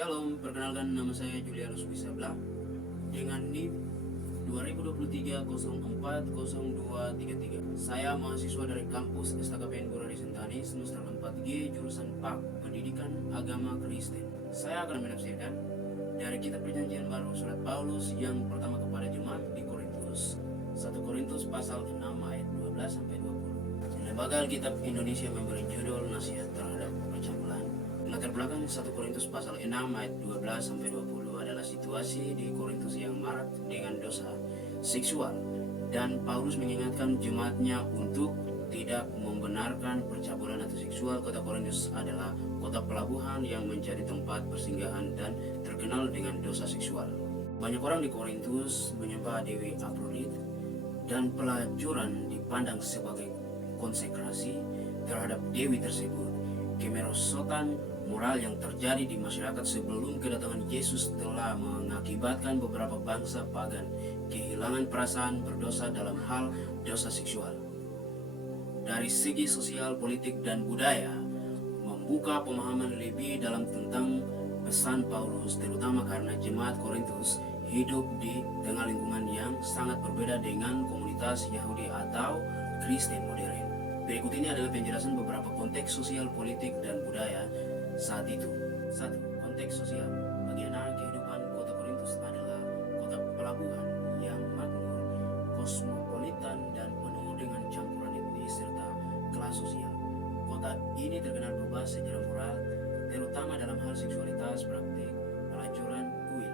Shalom, perkenalkan nama saya Julianus Wisabla dengan NIM 2023-040233. Saya mahasiswa dari kampus STKPN Guradi Sentani, semester 4G, jurusan PAK, Pendidikan Agama Kristen. Saya akan menafsirkan dari kitab Perjanjian Baru surat Paulus yang pertama kepada jemaat di Korintus, 1 Korintus pasal 6 ayat 12-20. Lembaga Alkitab Indonesia memberi judul Nasihat Terhadap Percabulan. Latar belakang 1 Korintus pasal 6 ayat 12-20 adalah situasi di Korintus yang marak dengan dosa seksual, dan Paulus mengingatkan jemaatnya untuk tidak membenarkan percabulan atau seksual. Kota Korintus adalah kota pelabuhan yang menjadi tempat persinggahan dan terkenal dengan dosa seksual. Banyak orang di Korintus menyembah Dewi Afrodit, dan pelacuran dipandang sebagai konsekrasi terhadap dewi tersebut. Kemerosotan moral yang terjadi di masyarakat sebelum kedatangan Yesus telah mengakibatkan beberapa bangsa pagan kehilangan perasaan berdosa dalam hal dosa seksual. Dari segi sosial, politik, dan budaya, membuka pemahaman lebih dalam tentang pesan Paulus, terutama karena jemaat Korintus hidup di tengah lingkungan yang sangat berbeda dengan komunitas Yahudi atau Kristen modern. Berikut ini adalah penjelasan beberapa konteks sosial, politik, dan budaya saat itu. 1. Konteks sosial. Bagian A, kehidupan kota Korintus adalah kota pelabuhan yang makmur, kosmopolitan, dan penuh dengan campuran etnis serta kelas sosial. Kota ini terkenal bebas secara moral, terutama dalam hal seksualitas, praktik, pelacuran, kuil.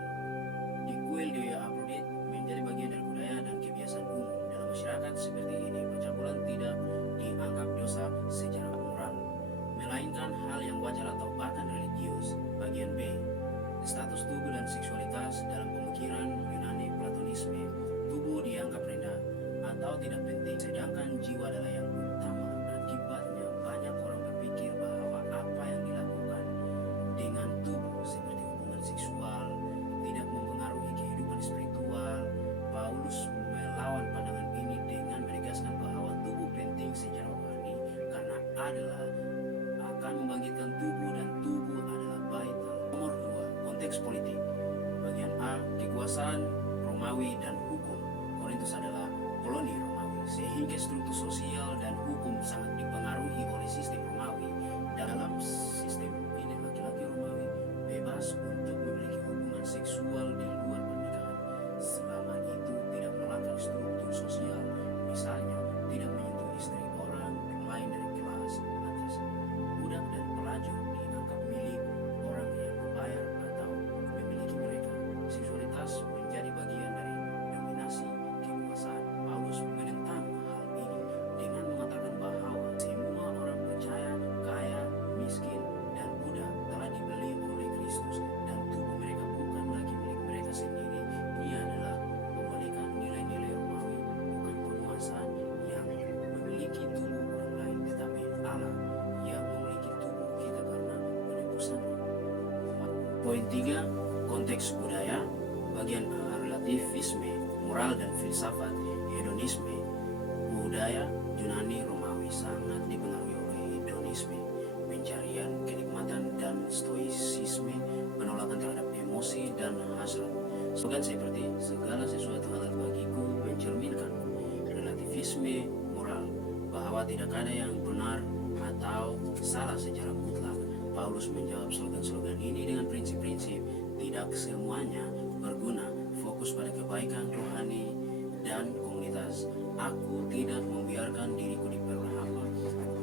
Di kuil Dewi Afrodit menjadi bagian dari budaya dan kebiasaan umum dalam masyarakat seperti ini. Percabulan tidak dianggap dosa secara moral, melainkan hal yang wajar atau bahkan religius. Bagian B, status tubuh dan seksualitas. Dalam pemikiran Yunani Platonisme, tubuh dianggap rendah atau tidak penting, sedangkan jiwa adalah yang utama. Akibatnya banyak orang berpikir bahwa apa yang dilakukan dengan tubuh seperti hubungan seksual tidak mempengaruhi kehidupan spiritual. Paulus melawan pandangan ini dengan menegaskan bahwa tubuh penting secara rohani karena adalah akan membangkitkan tubuh, dan tubuh adalah vital. Nomor 2, konteks politik. Bagian A, kekuasaan Romawi dan hukum. Korintus adalah koloni Romawi, sehingga struktur sosial dan hukum sangat dipengaruhi oleh sistem Romawi. Dalam sistem ini, laki-laki Romawi bebas untuk memiliki hubungan seksual di luar pernikahan, selama itu tidak melanggar struktur sosial, misalnya tidak menyentuh istri orang lain dari kelas atas. Budak dan pelacur dianggap milik orang yang membayar atau memiliki mereka. Seksualitas menjadi bagian dari dominasi kekuasaan. Paulus menentang hal ini dengan mengatakan bahwa semua orang percaya, kaya, miskin, dan budak telah dibeli oleh Kristus, dan tubuh mereka bukan lagi milik mereka sendiri. Ia adalah pemilikan nilai-nilai Romawi, bukan penguasa yang memiliki tubuh orang lain, tetapi Allah yang memiliki tubuh kita karena penebusannya. Poin 3, konteks budaya. Bagian A, relativisme, moral dan filsafat. Hedonisme. Budaya Yunani Romawi sangat dipengaruhi oleh hedonisme, pencarian kenikmatan, dan stoicisme, penolakan terhadap emosi dan hasrat. Slogan seperti segala sesuatu halal bagiku mencerminkan relativisme moral, bahwa tidak ada yang benar atau salah secara mutlak. Paulus menjawab slogan-slogan ini dengan prinsip-prinsip tidak semuanya berguna, fokus pada kebaikan rohani dan komunitas. Aku tidak membiarkan diriku diperhamba,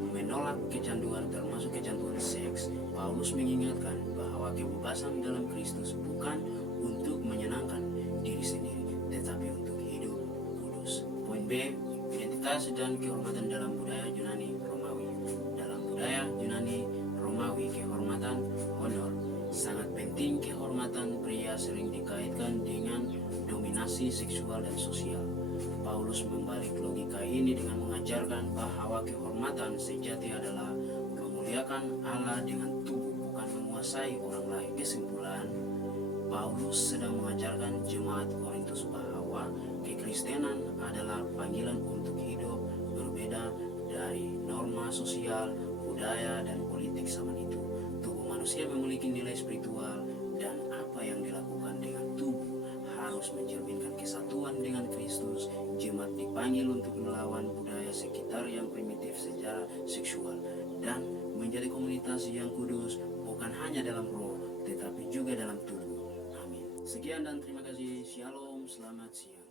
menolak kecanduan termasuk kecanduan seks. Paulus mengingatkan bahwa kebebasan dalam Kristus bukan untuk menyenangkan diri sendiri, tetapi untuk hidup kudus. Poin B, identitas dan kehormatan dalam budaya Yunani Romawi. Dalam budaya Yunani Romawi, kehormatan, honor, sangat penting. Kehormatan pria sering dikaitkan dengan dominasi seksual dan sosial. Paulus membalik logika ini dengan mengajarkan bahwa kehormatan sejati adalah memuliakan Allah dengan tubuh, bukan menguasai orang lain. Kesimpulan, Paulus sedang mengajarkan jemaat Korintus bahwa kekristenan adalah panggilan untuk hidup berbeda dari norma sosial, budaya, dan politik zaman itu. Tubuh manusia memiliki nilai spiritual mencerminkan kesatuan dengan Kristus, jemaat dipanggil untuk melawan budaya sekitar yang primitif secara seksual dan menjadi komunitas yang kudus bukan hanya dalam roh tetapi juga dalam tubuh. Amin. Sekian dan terima kasih. Shalom, selamat siang.